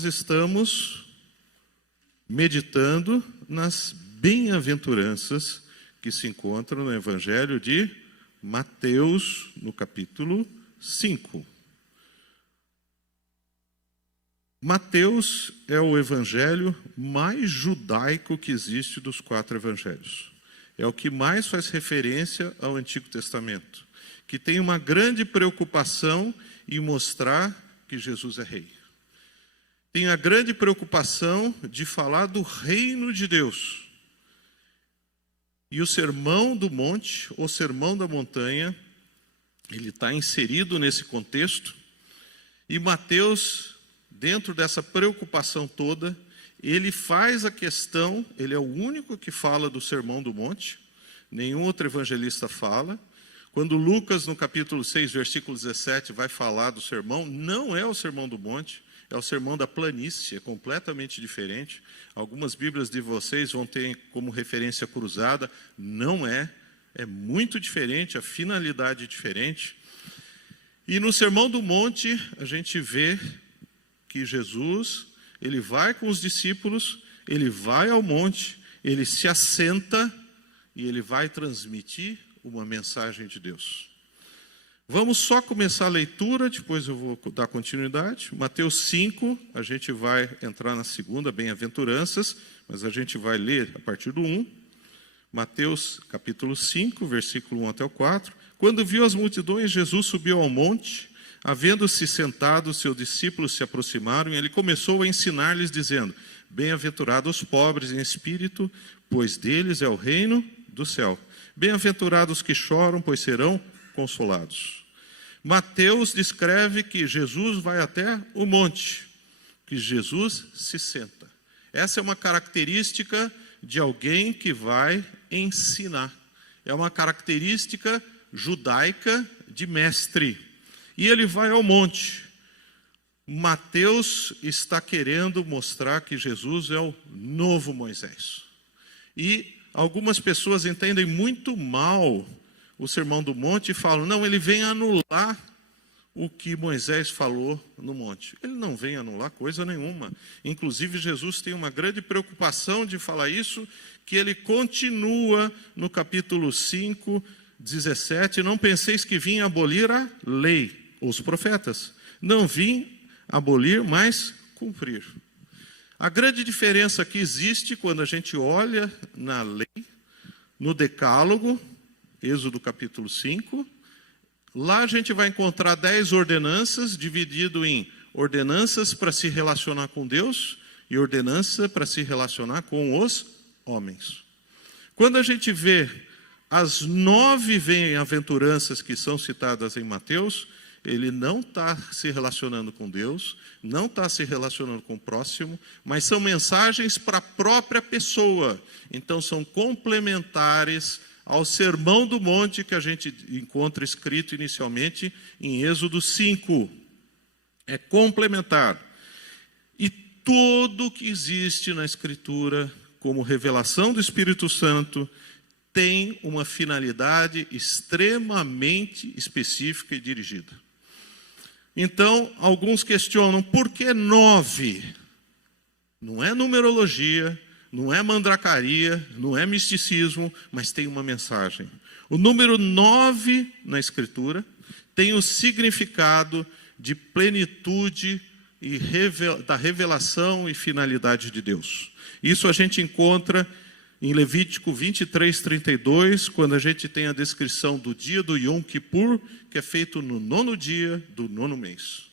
nós estamos meditando nas bem-aventuranças que se encontram no Evangelho de Mateus, no capítulo 5. Mateus é o evangelho mais judaico que existe dos 4 evangelhos. É o que mais faz referência ao Antigo Testamento, que tem uma grande preocupação em mostrar que Jesus é rei. Tem a grande preocupação de falar do reino de Deus. E o Sermão do Monte, ou Sermão da Montanha, ele está inserido nesse contexto. E Mateus, dentro dessa preocupação toda, ele faz a questão, ele é o único que fala do Sermão do Monte, nenhum outro evangelista fala. Quando Lucas, no capítulo 6, versículo 17, vai falar do sermão, não é o Sermão do Monte, é o Sermão da Planície, é completamente diferente. Algumas Bíblias de vocês vão ter como referência cruzada, não é muito diferente, a finalidade é diferente. E no Sermão do Monte, a gente vê que Jesus, ele vai com os discípulos, ele vai ao monte, ele se assenta e ele vai transmitir uma mensagem de Deus. Vamos só começar a leitura, depois eu vou dar continuidade. Mateus 5, a gente vai entrar na segunda, bem-aventuranças, mas a gente vai ler a partir do 1. Mateus capítulo 5, versículo 1 até o 4. Quando viu as multidões, Jesus subiu ao monte. Havendo-se sentado, seus discípulos se aproximaram e ele começou a ensinar-lhes, dizendo: Bem-aventurados os pobres em espírito, pois deles é o reino do céu. Bem-aventurados os que choram, pois serão consolados. Mateus descreve que Jesus vai até o monte, que Jesus se senta. Essa é uma característica de alguém que vai ensinar. É uma característica judaica de mestre. E ele vai ao monte. Mateus está querendo mostrar que Jesus é o novo Moisés. E algumas pessoas entendem muito mal o Sermão do Monte e falam, não, ele vem anular o que Moisés falou no monte. Ele não vem anular coisa nenhuma. Inclusive, Jesus tem uma grande preocupação de falar isso, que ele continua no capítulo 5, 17, não penseis que vim abolir a lei, os profetas. Não vim abolir, mas cumprir. A grande diferença que existe quando a gente olha na lei, no Decálogo, Êxodo capítulo 5, lá a gente vai encontrar 10 ordenanças, dividido em ordenanças para se relacionar com Deus e ordenança para se relacionar com os homens. Quando a gente vê as 9 bem-aventuranças que são citadas em Mateus, ele não está se relacionando com Deus, não está se relacionando com o próximo, mas são mensagens para a própria pessoa. Então são complementares ao Sermão do Monte que a gente encontra escrito inicialmente em Êxodo 5. É complementar. E tudo que existe na Escritura como revelação do Espírito Santo tem uma finalidade extremamente específica e dirigida. Então, alguns questionam, por que 9? Não é numerologia, não é mandracaria, não é misticismo, mas tem uma mensagem. O número 9 na Escritura tem o significado de plenitude e da revelação e finalidade de Deus. Isso a gente encontra em Levítico 23, 32, quando a gente tem a descrição do dia do Yom Kippur, que é feito no 9º dia do 9º mês.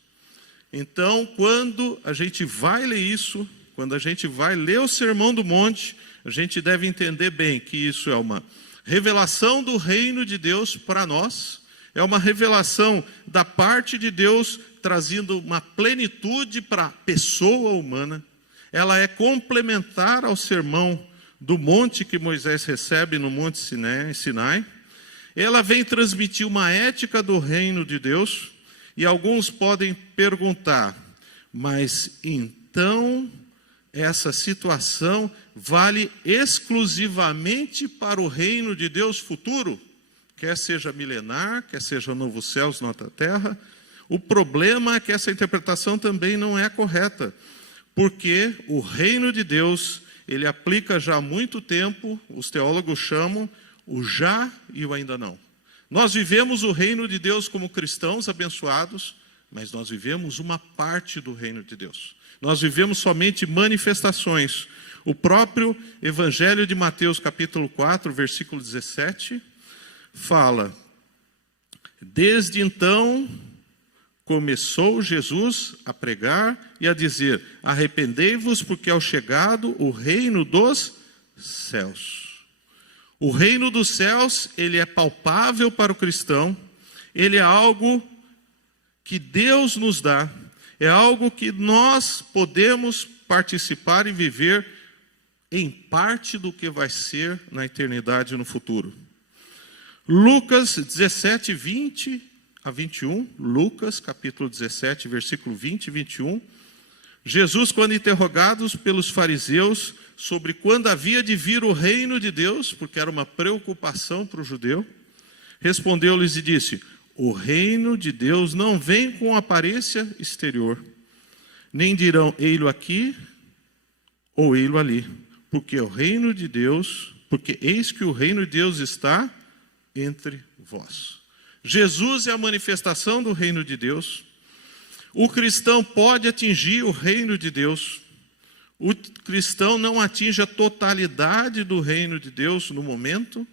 Então, quando a gente vai ler isso, quando a gente vai ler o Sermão do Monte, a gente deve entender bem que isso é uma revelação do reino de Deus para nós, é uma revelação da parte de Deus, trazendo uma plenitude para a pessoa humana. Ela é complementar ao Sermão do monte que Moisés recebe no Monte Sinai. Ela vem transmitir uma ética do reino de Deus. E alguns podem perguntar, mas então essa situação vale exclusivamente para o reino de Deus futuro? Quer seja milenar, quer seja novos céus, nova terra. O problema é que essa interpretação também não é correta. porque o reino de Deus, ele aplica já há muito tempo, os teólogos chamam o já e o ainda não. Nós vivemos o reino de Deus como cristãos abençoados, mas nós vivemos uma parte do reino de Deus. Nós vivemos somente manifestações. O próprio Evangelho de Mateus, capítulo 4, versículo 17, fala: desde então começou Jesus a pregar e a dizer: arrependei-vos, porque é chegado o reino dos céus. O reino dos céus, ele é palpável para o cristão, ele é algo que Deus nos dá, é algo que nós podemos participar e viver em parte do que vai ser na eternidade no futuro. Lucas 17, 20 a 21, Lucas capítulo 17, versículo 20 e 21, Jesus, quando interrogados pelos fariseus sobre quando havia de vir o reino de Deus, porque era uma preocupação para o judeu, respondeu-lhes e disse: o reino de Deus não vem com aparência exterior, nem dirão ei-lo aqui ou ei-lo ali, porque o reino de Deus, porque eis que o reino de Deus está entre vós. Jesus é a manifestação do reino de Deus. O cristão pode atingir o reino de Deus. O cristão não atinge a totalidade do reino de Deus no momento,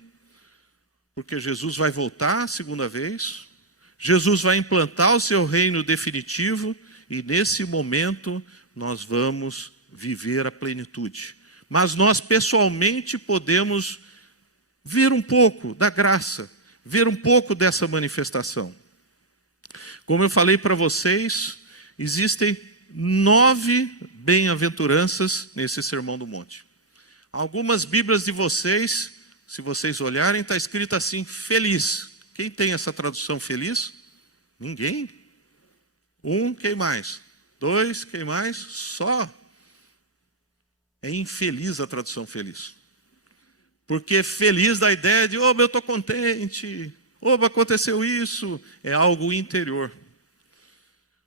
porque Jesus vai voltar a segunda vez. Jesus vai implantar o seu reino definitivo e nesse momento nós vamos viver a plenitude. Mas nós pessoalmente podemos ver um pouco da graça, ver um pouco dessa manifestação. Como eu falei para vocês, existem 9 bem-aventuranças nesse Sermão do Monte. Algumas Bíblias de vocês, se vocês olharem, está escrito assim, feliz. Quem tem essa tradução feliz? Ninguém. 1, quem mais? 2, quem mais? Só. É infeliz a tradução feliz. Porque feliz dá a ideia de, eu estou contente, aconteceu isso, é algo interior.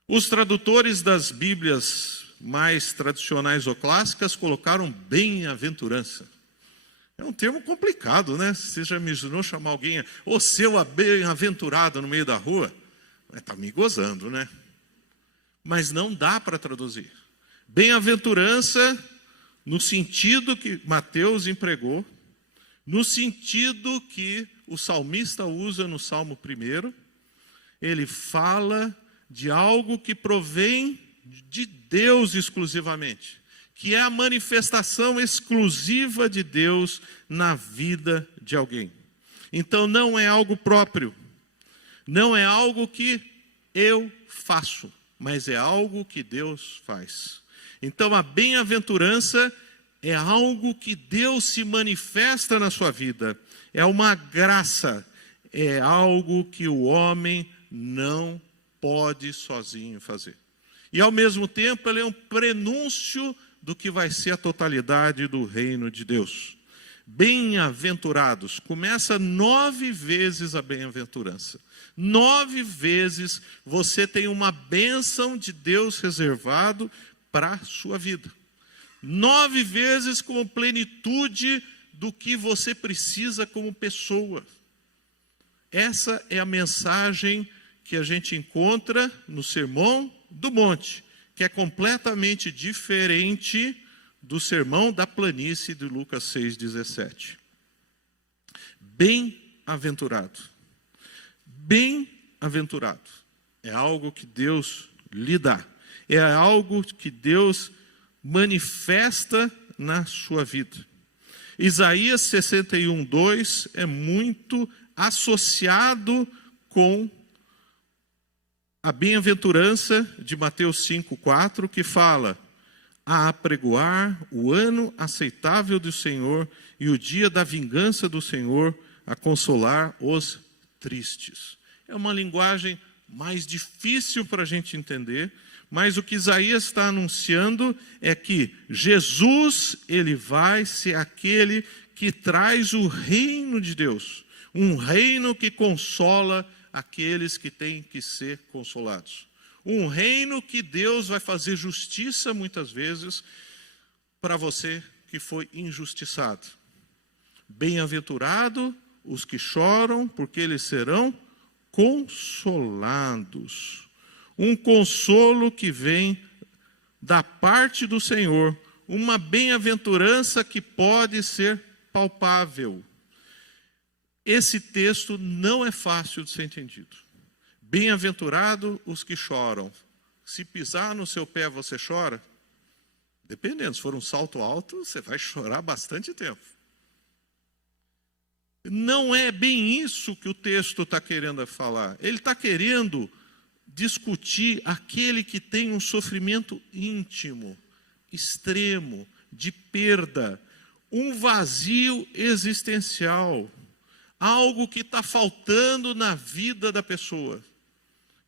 Os tradutores das Bíblias mais tradicionais ou clássicas colocaram bem-aventurança. É um termo complicado, né? Você já imaginou chamar alguém, seu bem-aventurado no meio da rua? Está me gozando, né? Mas não dá para traduzir. Bem-aventurança, no sentido que Mateus empregou, no sentido que o salmista usa no Salmo 1, ele fala de algo que provém de Deus exclusivamente, que é a manifestação exclusiva de Deus na vida de alguém. Então não é algo próprio, não é algo que eu faço, mas é algo que Deus faz. Então a bem-aventurança é algo que Deus se manifesta na sua vida, é uma graça, é algo que o homem não pode sozinho fazer. E ao mesmo tempo ele é um prenúncio do que vai ser a totalidade do reino de Deus. Bem-aventurados, começa 9 vezes a bem-aventurança. 9 vezes você tem uma bênção de Deus reservado para a sua vida. 9 vezes com plenitude do que você precisa como pessoa. Essa é a mensagem que a gente encontra no Sermão do Monte, que é completamente diferente do Sermão da Planície de Lucas 6,17. Bem-aventurado. Bem-aventurado. É algo que Deus lhe dá. É algo que Deus manifesta na sua vida. Isaías 61:2 é muito associado com a bem-aventurança de Mateus 5:4, que fala: a apregoar o ano aceitável do Senhor e o dia da vingança do Senhor, a consolar os tristes. É uma linguagem mais difícil para a gente entender, mas o que Isaías está anunciando é que Jesus, ele vai ser aquele que traz o reino de Deus, um reino que consola aqueles que têm que ser consolados. Um reino que Deus vai fazer justiça muitas vezes para você que foi injustiçado. Bem-aventurado os que choram, porque eles serão consolados. Um consolo que vem da parte do Senhor, uma bem-aventurança que pode ser palpável. Esse texto não é fácil de ser entendido. Bem-aventurado os que choram. Se pisar no seu pé, você chora? Dependendo, se for um salto alto, você vai chorar bastante tempo. Não é bem isso que o texto está querendo falar. Ele está querendo discutir aquele que tem um sofrimento íntimo, extremo, de perda, um vazio existencial, algo que está faltando na vida da pessoa.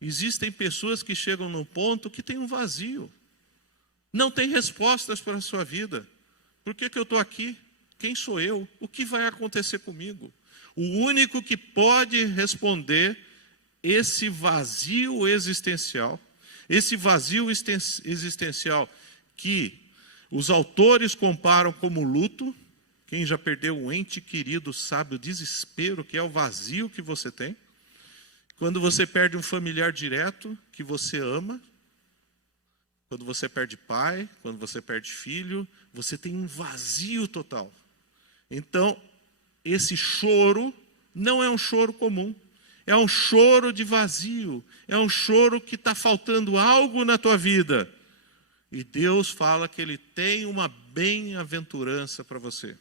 Existem pessoas que chegam num ponto que tem um vazio, não tem respostas para a sua vida. Por que eu estou aqui? Quem sou eu? O que vai acontecer comigo? O único que pode responder esse vazio existencial que os autores comparam como luto. Quem já perdeu um ente querido sabe o desespero que é o vazio que você tem. Quando você perde um familiar direto que você ama, quando você perde pai, quando você perde filho, você tem um vazio total. Então, esse choro não é um choro comum. É um choro de vazio. É um choro que está faltando algo na tua vida. E Deus fala que Ele tem uma bem-aventurança para você.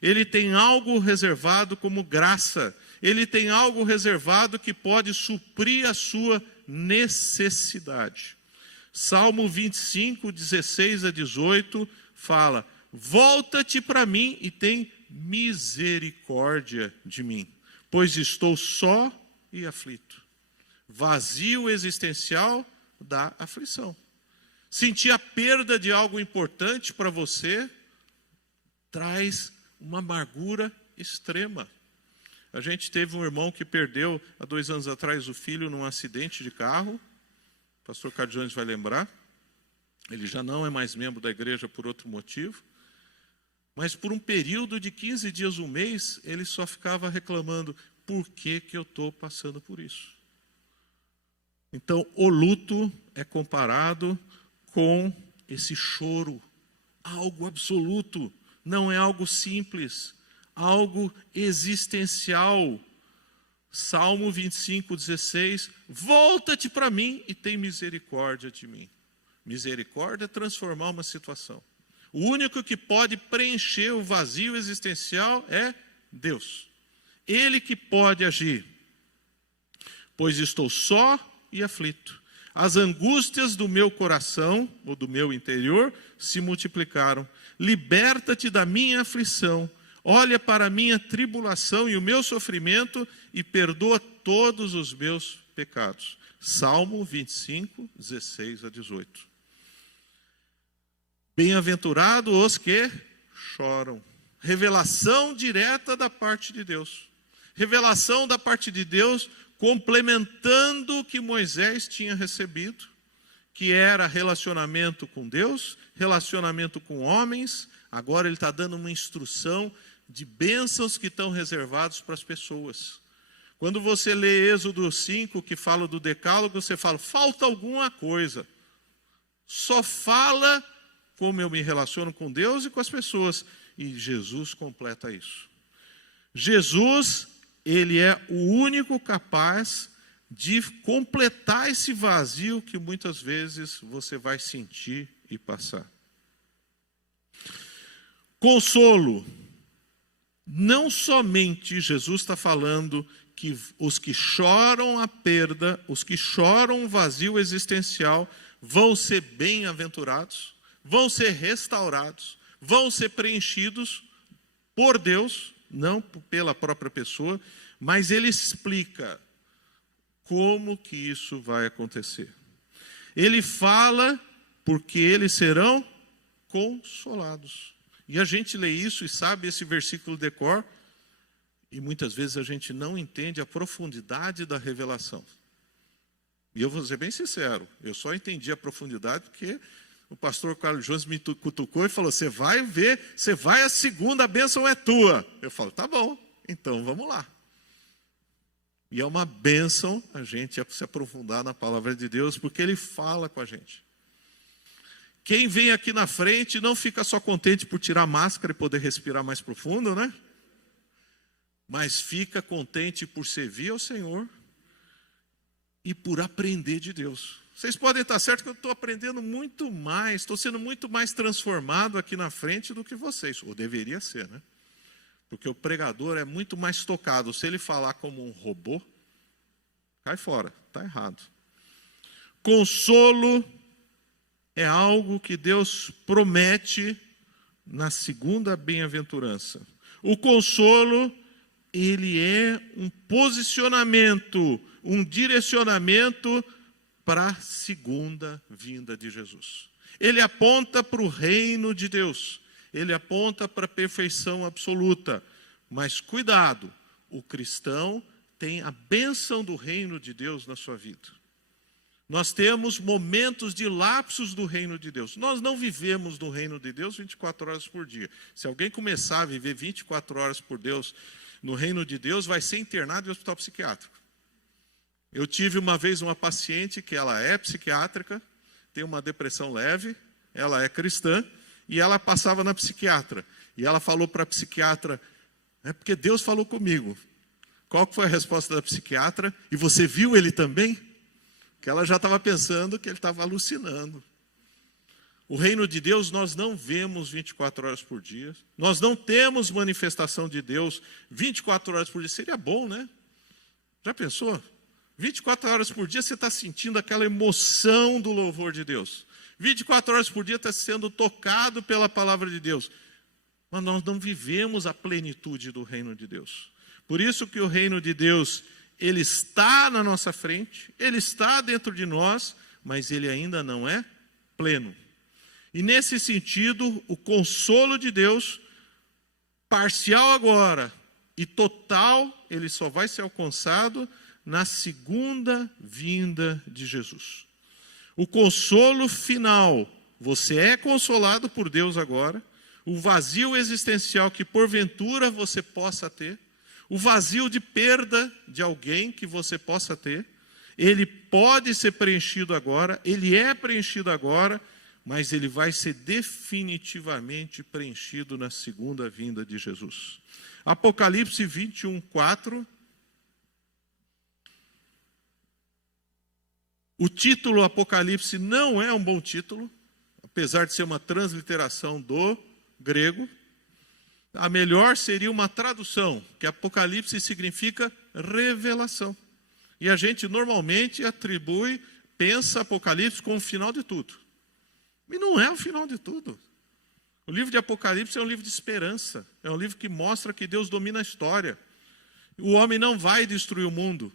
Ele tem algo reservado como graça. Ele tem algo reservado que pode suprir a sua necessidade. Salmo 25, 16 a 18, fala: volta-te para mim e tem misericórdia de mim, pois estou só e aflito. Vazio existencial da aflição. Sentir a perda de algo importante para você traz uma amargura extrema. A gente teve um irmão que perdeu, há 2 anos atrás, o filho num acidente de carro. O pastor Cardiones vai lembrar. Ele já não é mais membro da igreja por outro motivo. Mas por um período de 15 dias, um mês, ele só ficava reclamando: por que eu estou passando por isso? Então, o luto é comparado com esse choro, algo absoluto, não é algo simples, algo existencial. Salmo 25, 16, volta-te para mim e tem misericórdia de mim. Misericórdia é transformar uma situação. O único que pode preencher o vazio existencial é Deus. Ele que pode agir. Pois estou só e aflito. As angústias do meu coração, ou do meu interior, se multiplicaram. Liberta-te da minha aflição. Olha para a minha tribulação e o meu sofrimento e perdoa todos os meus pecados. Salmo 25, 16 a 18. Bem-aventurados os que choram. Revelação direta da parte de Deus. Revelação da parte de Deus complementando o que Moisés tinha recebido, que era relacionamento com Deus, relacionamento com homens. Agora ele está dando uma instrução de bênçãos que estão reservados para as pessoas. Quando você lê Êxodo 5, que fala do decálogo, você fala: falta alguma coisa. Só fala como eu me relaciono com Deus e com as pessoas. E Jesus completa isso. Jesus, Ele é o único capaz de completar esse vazio que muitas vezes você vai sentir e passar. Consolo. Não somente Jesus está falando que os que choram a perda, os que choram o vazio existencial, vão ser bem-aventurados, vão ser restaurados, vão ser preenchidos por Deus, não pela própria pessoa, mas ele explica como que isso vai acontecer. Ele fala porque eles serão consolados. E a gente lê isso e sabe esse versículo de cor, e muitas vezes a gente não entende a profundidade da revelação. E eu vou ser bem sincero, eu só entendi a profundidade porque o pastor Carlos Jones me cutucou e falou, você vai ver, você vai a segunda, a bênção é tua. Eu falo, tá bom, então vamos lá. E é uma bênção a gente se aprofundar na palavra de Deus, porque Ele fala com a gente. Quem vem aqui na frente não fica só contente por tirar a máscara e poder respirar mais profundo, né? Mas fica contente por servir ao Senhor e por aprender de Deus. Vocês podem estar certos que eu estou aprendendo muito mais, estou sendo muito mais transformado aqui na frente do que vocês, ou deveria ser, né? Porque o pregador é muito mais tocado. Se ele falar como um robô, cai fora, está errado. Consolo é algo que Deus promete na segunda bem-aventurança. O consolo, ele é um posicionamento, um direcionamento para a segunda vinda de Jesus. Ele aponta para o reino de Deus. Ele aponta para a perfeição absoluta. Mas cuidado, o cristão tem a bênção do reino de Deus na sua vida. Nós temos momentos de lapsos do reino de Deus. Nós não vivemos no reino de Deus 24 horas por dia. Se alguém começar a viver 24 horas por Deus no reino de Deus, vai ser internado em hospital psiquiátrico. Eu tive uma vez uma paciente que ela é psiquiátrica, tem uma depressão leve, ela é cristã, e ela passava na psiquiatra. E ela falou para a psiquiatra, é porque Deus falou comigo. Qual foi a resposta da psiquiatra? E você viu ele também? Que ela já estava pensando que ele estava alucinando. O reino de Deus nós não vemos 24 horas por dia. Nós não temos manifestação de Deus 24 horas por dia. Seria bom, né? Já pensou? 24 horas por dia você está sentindo aquela emoção do louvor de Deus. 24 horas por dia está sendo tocado pela palavra de Deus. Mas nós não vivemos a plenitude do reino de Deus. Por isso que o reino de Deus, ele está na nossa frente, ele está dentro de nós, mas ele ainda não é pleno. E nesse sentido, o consolo de Deus, parcial agora e total, ele só vai ser alcançado na segunda vinda de Jesus. O consolo final, você é consolado por Deus agora, o vazio existencial que porventura você possa ter, o vazio de perda de alguém que você possa ter, ele pode ser preenchido agora, ele é preenchido agora, mas ele vai ser definitivamente preenchido na segunda vinda de Jesus. Apocalipse 21, 4. O título Apocalipse não é um bom título, apesar de ser uma transliteração do grego. A melhor seria uma tradução, que Apocalipse significa revelação. E a gente normalmente pensa Apocalipse como o final de tudo. E não é o final de tudo. O livro de Apocalipse é um livro de esperança. É um livro que mostra que Deus domina a história. O homem não vai destruir o mundo.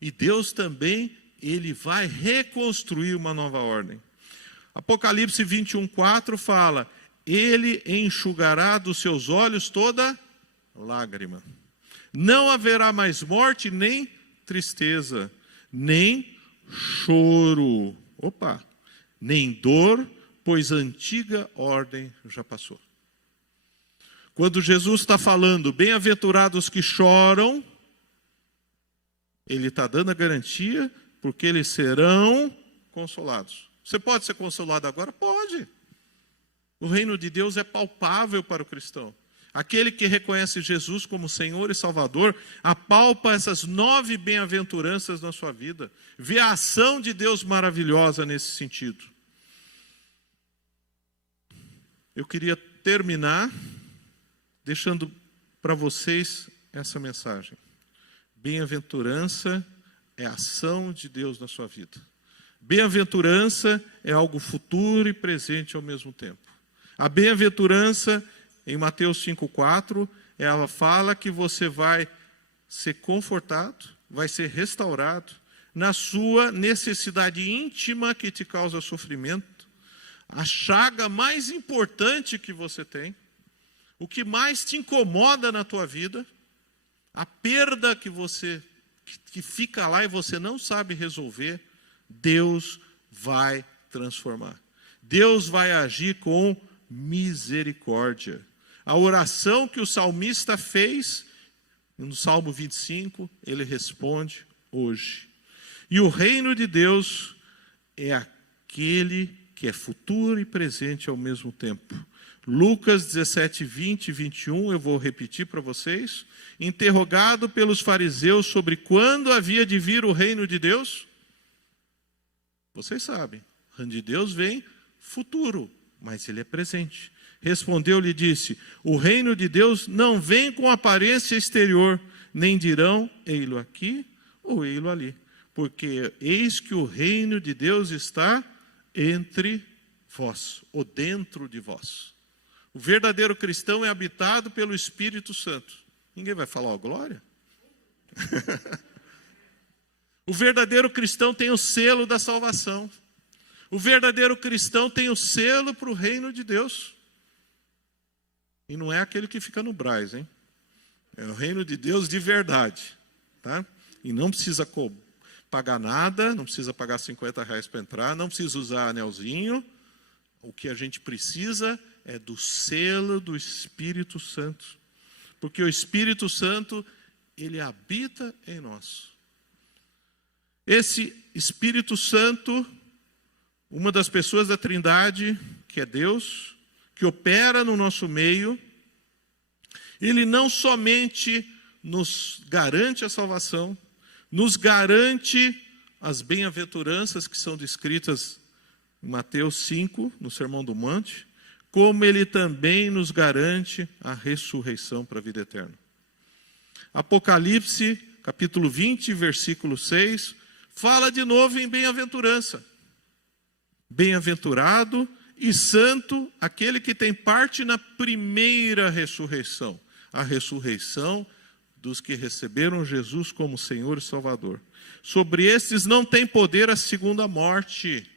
E Deus também, ele vai reconstruir uma nova ordem. Apocalipse 21, 4 fala, ele enxugará dos seus olhos toda lágrima. Não haverá mais morte, nem tristeza, nem choro. Nem dor, pois a antiga ordem já passou. Quando Jesus está falando, bem-aventurados que choram, ele está dando a garantia, porque eles serão consolados. Você pode ser consolado agora? Pode. O reino de Deus é palpável para o cristão. Aquele que reconhece Jesus como Senhor e Salvador, apalpa essas 9 bem-aventuranças na sua vida. Vê a ação de Deus maravilhosa nesse sentido. Eu queria terminar deixando para vocês essa mensagem. Bem-aventurança é a ação de Deus na sua vida. Bem-aventurança é algo futuro e presente ao mesmo tempo. A bem-aventurança, em Mateus 5,4, ela fala que você vai ser confortado, vai ser restaurado na sua necessidade íntima que te causa sofrimento, a chaga mais importante que você tem, o que mais te incomoda na tua vida, a perda que fica lá e você não sabe resolver, Deus vai transformar. Deus vai agir com misericórdia. A oração que o salmista fez, no Salmo 25, ele responde hoje. E o reino de Deus é aquele que é futuro e presente ao mesmo tempo. Lucas 17, 20 e 21, eu vou repetir para vocês. Interrogado pelos fariseus sobre quando havia de vir o reino de Deus, vocês sabem, o reino de Deus vem futuro, mas ele é presente. Respondeu-lhe e disse, o reino de Deus não vem com aparência exterior, nem dirão, ei-lo aqui ou ei-lo ali. Porque eis que o reino de Deus está entre vós, ou dentro de vós. O verdadeiro cristão é habitado pelo Espírito Santo. Ninguém vai falar, ó, glória? O verdadeiro cristão tem o selo da salvação. O verdadeiro cristão tem o selo para o reino de Deus. E não é aquele que fica no Brás, hein? É o reino de Deus de verdade, tá? E não precisa pagar nada, não precisa pagar R$50 para entrar, não precisa usar anelzinho. O que a gente precisa é do selo do Espírito Santo. Porque o Espírito Santo, ele habita em nós. Esse Espírito Santo, uma das pessoas da Trindade, que é Deus, que opera no nosso meio, ele não somente nos garante a salvação, nos garante as bem-aventuranças que são descritas em Mateus 5, no Sermão do Monte, como ele também nos garante a ressurreição para a vida eterna. Apocalipse, capítulo 20, versículo 6, fala de novo em bem-aventurança. Bem-aventurado e santo aquele que tem parte na primeira ressurreição, a ressurreição dos que receberam Jesus como Senhor e Salvador. Sobre estes não tem poder a segunda morte.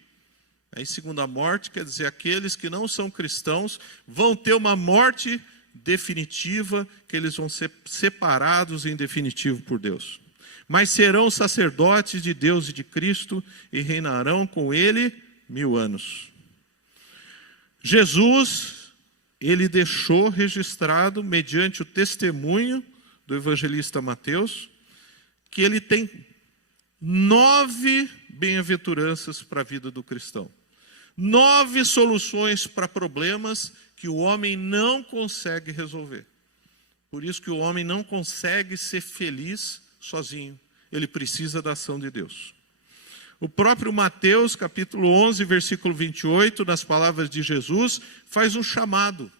Aí, segunda morte quer dizer aqueles que não são cristãos vão ter uma morte definitiva, que eles vão ser separados em definitivo por Deus. Mas serão sacerdotes de Deus e de Cristo e reinarão com ele 1000 anos. Jesus, ele deixou registrado, mediante o testemunho do evangelista Mateus, que ele tem 9 bem-aventuranças para a vida do cristão. 9 soluções para problemas que o homem não consegue resolver. Por isso que o homem não consegue ser feliz sozinho. Ele precisa da ação de Deus. O próprio Mateus, capítulo 11, versículo 28, nas palavras de Jesus, faz um chamado.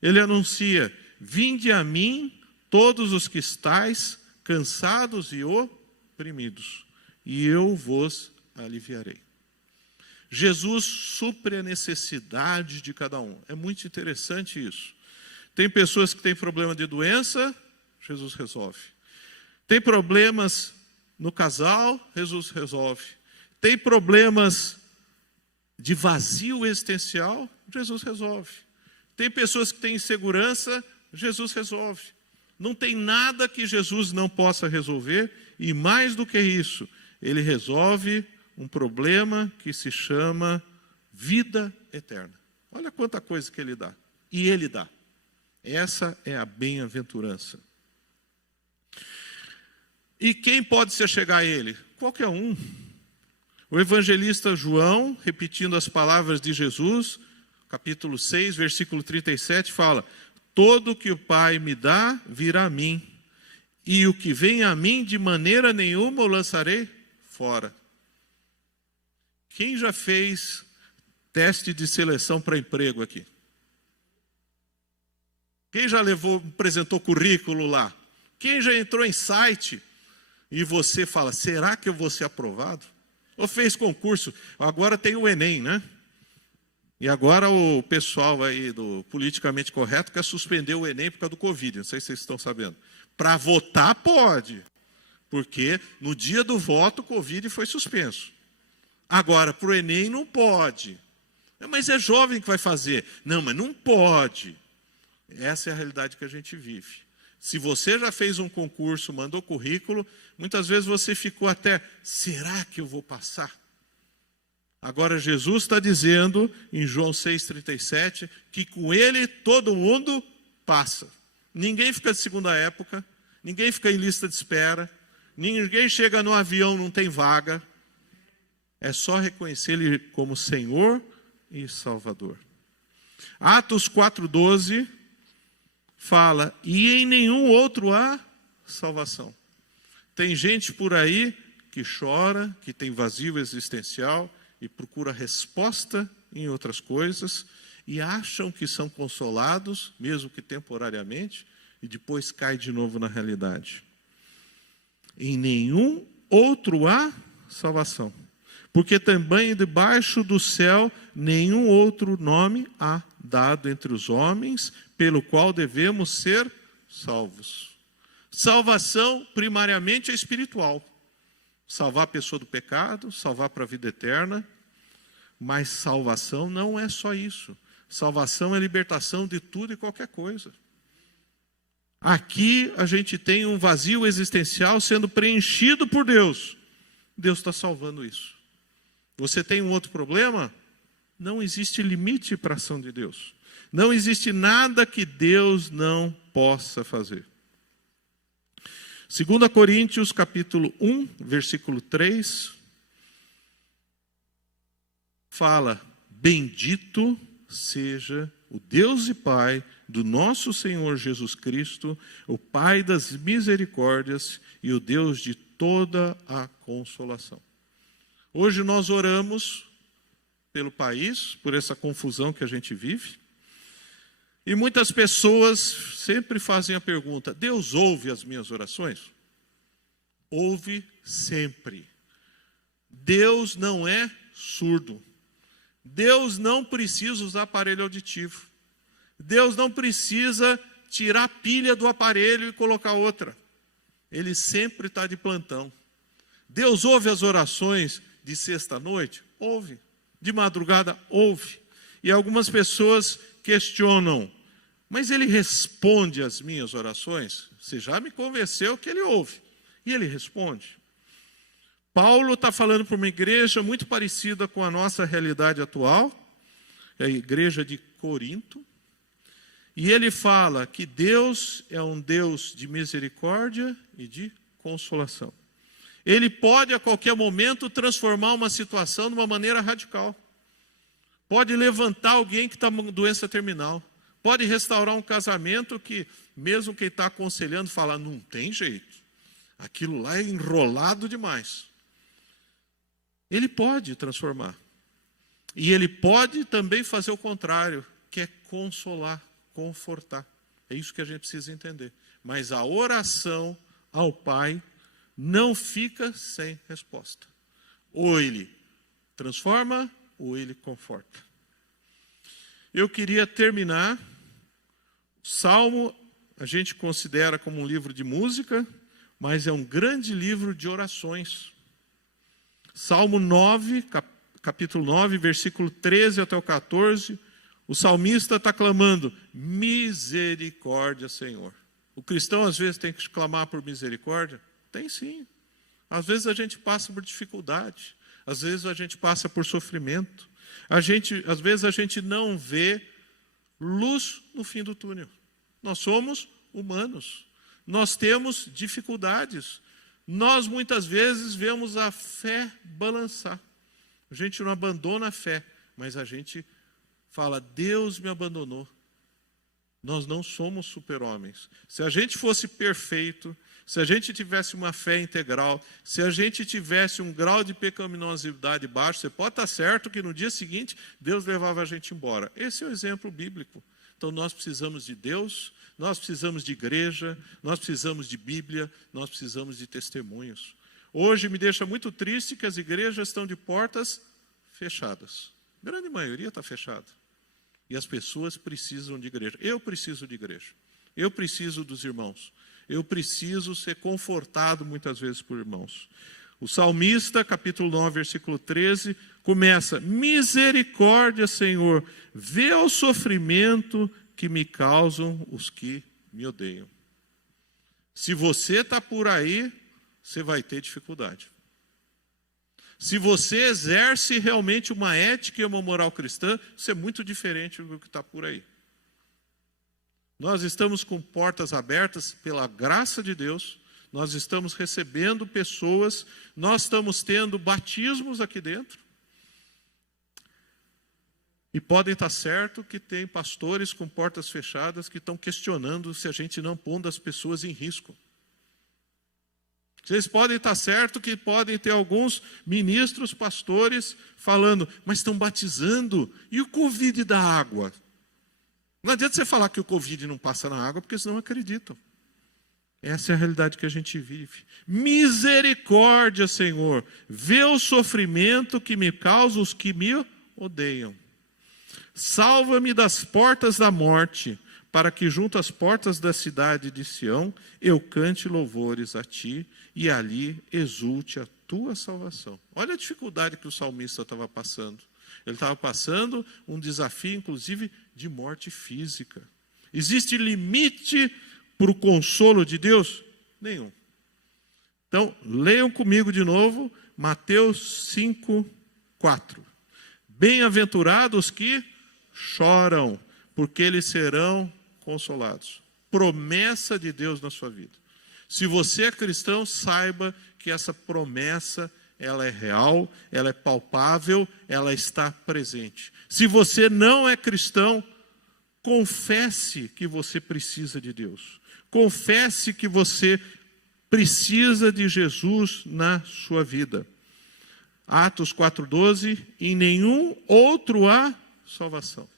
Ele anuncia, vinde a mim todos os que estáis cansados e oprimidos, e eu vos aliviarei. Jesus supre a necessidade de cada um. É muito interessante isso. Tem pessoas que têm problema de doença, Jesus resolve. Tem problemas no casal, Jesus resolve. Tem problemas de vazio existencial, Jesus resolve. Tem pessoas que têm insegurança, Jesus resolve. Não tem nada que Jesus não possa resolver, e mais do que isso, ele resolve um problema que se chama vida eterna. Olha quanta coisa que ele dá. E ele dá. Essa é a bem-aventurança. E quem pode se achegar a ele? Qualquer um. O evangelista João, repetindo as palavras de Jesus, capítulo 6, versículo 37, fala, todo que o Pai me dá, virá a mim, e o que vem a mim, de maneira nenhuma o lançarei fora. Quem já fez teste de seleção para emprego aqui? Quem já apresentou currículo lá? Quem já entrou em site e você fala, será que eu vou ser aprovado? Ou fez concurso? Agora tem o Enem, né? E agora o pessoal aí do politicamente correto quer suspender o Enem por causa do Covid. Não sei se vocês estão sabendo. Para votar pode, porque no dia do voto o Covid foi suspenso. Agora, para o Enem não pode. Mas é jovem que vai fazer. Não, mas não pode. Essa é a realidade que a gente vive. Se você já fez um concurso, mandou currículo, muitas vezes você ficou até, será que eu vou passar? Agora Jesus está dizendo, em João 6,37, que com ele todo mundo passa. Ninguém fica de segunda época, ninguém fica em lista de espera, ninguém chega no avião, não tem vaga. É só reconhecer ele como Senhor e Salvador. Atos 4,12 fala, e em nenhum outro há salvação. Tem gente por aí que chora, que tem vazio existencial e procura resposta em outras coisas e acham que são consolados, mesmo que temporariamente, e depois cai de novo na realidade. Em nenhum outro há salvação, porque também debaixo do céu nenhum outro nome há dado entre os homens, pelo qual devemos ser salvos. Salvação primariamente é espiritual. Salvar a pessoa do pecado, salvar para a vida eterna. Mas salvação não é só isso. Salvação é libertação de tudo e qualquer coisa. Aqui a gente tem um vazio existencial sendo preenchido por Deus. Deus está salvando isso. Você tem um outro problema? Não existe limite para a ação de Deus. Não existe nada que Deus não possa fazer. 2 Coríntios capítulo 1, versículo 3, fala, bendito seja o Deus e Pai do nosso Senhor Jesus Cristo, o Pai das misericórdias e o Deus de toda a consolação. Hoje nós oramos pelo país, por essa confusão que a gente vive, e muitas pessoas sempre fazem a pergunta, Deus ouve as minhas orações? Ouve sempre. Deus não é surdo. Deus não precisa usar aparelho auditivo. Deus não precisa tirar a pilha do aparelho e colocar outra. Ele sempre está de plantão. Deus ouve as orações de sexta-noite? Ouve. De madrugada? Ouve. E algumas pessoas questionam, mas ele responde às minhas orações? Você já me convenceu que ele ouve. E ele responde. Paulo está falando para uma igreja muito parecida com a nossa realidade atual, a igreja de Corinto. E ele fala que Deus é um Deus de misericórdia e de consolação. Ele pode a qualquer momento transformar uma situação de uma maneira radical. Pode levantar alguém que está com doença terminal. Pode restaurar um casamento que, mesmo quem está aconselhando, fala, não tem jeito. Aquilo lá é enrolado demais. Ele pode transformar. E ele pode também fazer o contrário, que é consolar, confortar. É isso que a gente precisa entender. Mas a oração ao Pai não fica sem resposta. Ou ele transforma, ou ele conforta. Eu queria terminar. Salmo a gente considera como um livro de música, mas é um grande livro de orações. Salmo 9, capítulo 9, versículo 13 até o 14, o salmista está clamando, misericórdia, Senhor. O cristão às vezes tem que clamar por misericórdia? Tem sim. Às vezes a gente passa por dificuldade, às vezes a gente passa por sofrimento, às vezes a gente não vê luz no fim do túnel. Nós somos humanos, nós temos dificuldades, nós muitas vezes vemos a fé balançar. A gente não abandona a fé, mas a gente fala, Deus me abandonou. Nós não somos super-homens. Se a gente fosse perfeito, se a gente tivesse uma fé integral, se a gente tivesse um grau de pecaminosidade baixo, você pode estar certo que no dia seguinte Deus levava a gente embora. Esse é o exemplo bíblico. Então nós precisamos de Deus, nós precisamos de igreja, nós precisamos de Bíblia, nós precisamos de testemunhos. Hoje me deixa muito triste que as igrejas estão de portas fechadas. A grande maioria está fechada. E as pessoas precisam de igreja. Eu preciso de igreja. Eu preciso dos irmãos. Eu preciso ser confortado muitas vezes por irmãos. O salmista, capítulo 9, versículo 13, começa, misericórdia, Senhor, vê o sofrimento que me causam os que me odeiam. Se você está por aí, você vai ter dificuldade. Se você exerce realmente uma ética e uma moral cristã, isso é muito diferente do que está por aí. Nós estamos com portas abertas pela graça de Deus, nós estamos recebendo pessoas, nós estamos tendo batismos aqui dentro. E podem estar certo que tem pastores com portas fechadas que estão questionando se a gente não pondo as pessoas em risco. Vocês podem estar certo que podem ter alguns ministros, pastores, falando, mas estão batizando, e o Covid da água? Não adianta você falar que o Covid não passa na água, porque eles não acreditam. Essa é a realidade que a gente vive. Misericórdia, Senhor, vê o sofrimento que me causa os que me odeiam. Salva-me das portas da morte, para que junto às portas da cidade de Sião eu cante louvores a ti e ali exulte a tua salvação. Olha a dificuldade que o salmista estava passando. Ele estava passando um desafio, inclusive, de morte física. Existe limite para o consolo de Deus? Nenhum. Então, leiam comigo de novo, Mateus 5:4. Bem-aventurados que choram, porque eles serão consolados. Promessa de Deus na sua vida. Se você é cristão, saiba que essa promessa, ela é real, ela é palpável, ela está presente. Se você não é cristão, confesse que você precisa de Deus. Confesse que você precisa de Jesus na sua vida. Atos 4:12, em nenhum outro há salvação.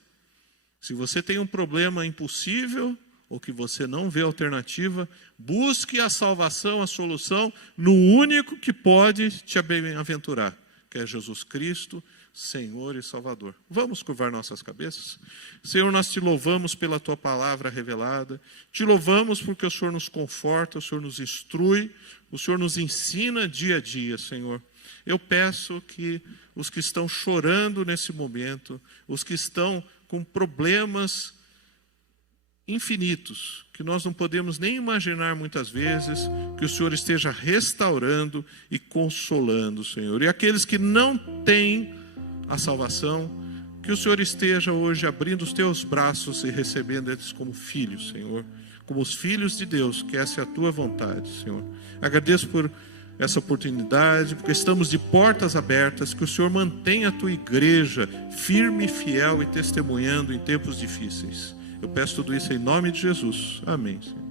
Se você tem um problema impossível, ou que você não vê alternativa, busque a salvação, a solução, no único que pode te bem-aventurar, que é Jesus Cristo, Senhor e Salvador. Vamos curvar nossas cabeças? Senhor, nós te louvamos pela tua palavra revelada, te louvamos porque o Senhor nos conforta, o Senhor nos instrui, o Senhor nos ensina dia a dia, Senhor. Eu peço que os que estão chorando nesse momento, os que estão com problemas infinitos, que nós não podemos nem imaginar muitas vezes, que o Senhor esteja restaurando e consolando, Senhor. E aqueles que não têm a salvação, que o Senhor esteja hoje abrindo os teus braços e recebendo eles como filhos, Senhor, como os filhos de Deus, que essa é a tua vontade, Senhor. Agradeço por essa oportunidade, porque estamos de portas abertas, que o Senhor mantenha a tua igreja firme, fiel e testemunhando em tempos difíceis. Eu peço tudo isso em nome de Jesus. Amém, Senhor.